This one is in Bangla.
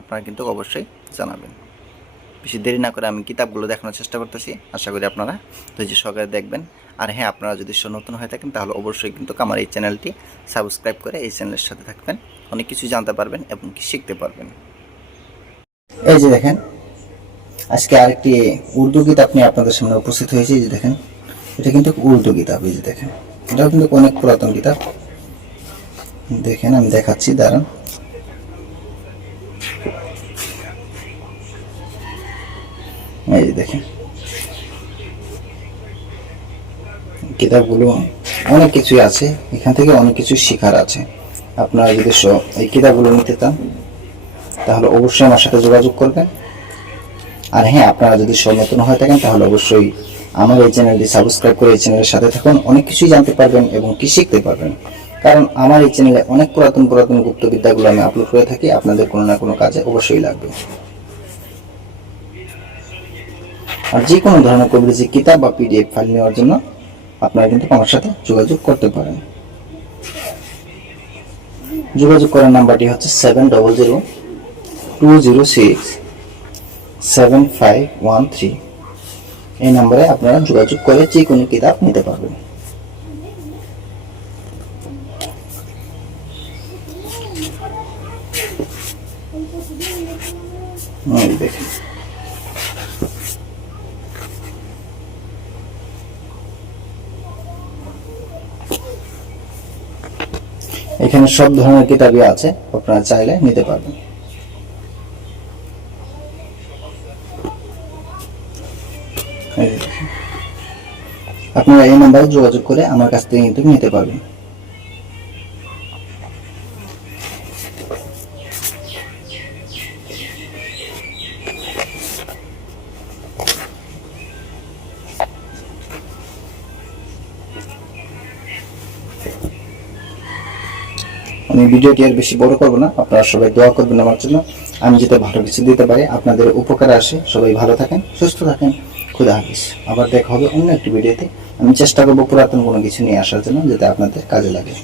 আপনারা কিন্তু অবশ্যই জানাবেন। বেশি দেরি না করে আমি কিতাবগুলো দেখানোর চেষ্টা করতেছি। আশা করি আপনারা ধৈর্য সহকারে দেখবেন। আর হ্যাঁ আপনারা যদি নতুন হয়ে থাকেন, তাহলে অবশ্যই কিন্তু আমার এই চ্যানেলটি সাবস্ক্রাইব করে এই চ্যানেলের সাথে থাকবেন। অনেক কিছু জানতে পারবেন এবং কি শিখতে পারবেন। এই যে দেখেন, আজকে আরেকটি উর্দু কিতাব নিয়ে আপনাদের সামনে উপস্থিত হয়েছে। এই যে দেখেন, এটা কিন্তু উর্দু কিতাব। এই যে দেখেন, এটাও কিন্তু অনেক পুরাতন কিতাব। দেখেন, আমি দেখাচ্ছি, দাঁড়ান। এই যে দেখেন। কিতাবগুলো অনেক কিছুই আছে, এখান থেকে অনেক কিছু শেখার আছে। আপনারা যদি এই কিতাবগুলো নিতে চান, তাহলে অবশ্যই আমার সাথে যোগাযোগ করবেন। আর হ্যাঁ আপনারা যদি নতুন হয়ে থাকেন, তাহলে অবশ্যই আমার এই চ্যানেলটি সাবস্ক্রাইব করে এই চ্যানেলের সাথে থাকুন। অনেক কিছুই জানতে পারবেন এবং কি শিখতে পারবেন। কারণ আমার এই চ্যানেলে অনেক পুরাতন পুরাতন গুপ্তবিদ্যাগুলো আমি আপলোড করে থাকি। আপনাদের কোনো না কোনো কাজে অবশ্যই লাগবে। আর যে কোনো ধরনের কবিরাজি কিতাব বা পিডিএফ ফাইল নেওয়ার জন্য আপনারা কিন্তু আমার সাথে যোগাযোগ করতে পারেন। যোগাযোগ করার নাম্বারটি হচ্ছে seven double zero two zero six seven five one three এই নাম্বারে আপনারা যোগাযোগ করে যে কোনো কিতাব নিতে পারবেন। দেখেন। এখানে সব ধরনের কিতাবই আছে, আপনারা চাইলে নিতে পারবেন। আপনারা এই নাম্বারে যোগাযোগ করে আমার কাছ থেকে কিন্তু নিতে পারবেন আমি ভিডিওটি আর বেশি বড় করব না। আপনারা সবাই দোয়া করবেন আমার জন্য। আমি যাতে ভালো কিছু দিতে পারি, আপনাদের উপকার আসে। সবাই ভালো থাকেন, সুস্থ থাকেন। খুদা হাফিজ। আবার দেখা হবে অন্য একটি ভিডিওতে। আমি চেষ্টা করব পুরাতন কোনো কিছু নিয়ে আসার জন্য, যাতে আপনাদের কাজে লাগে।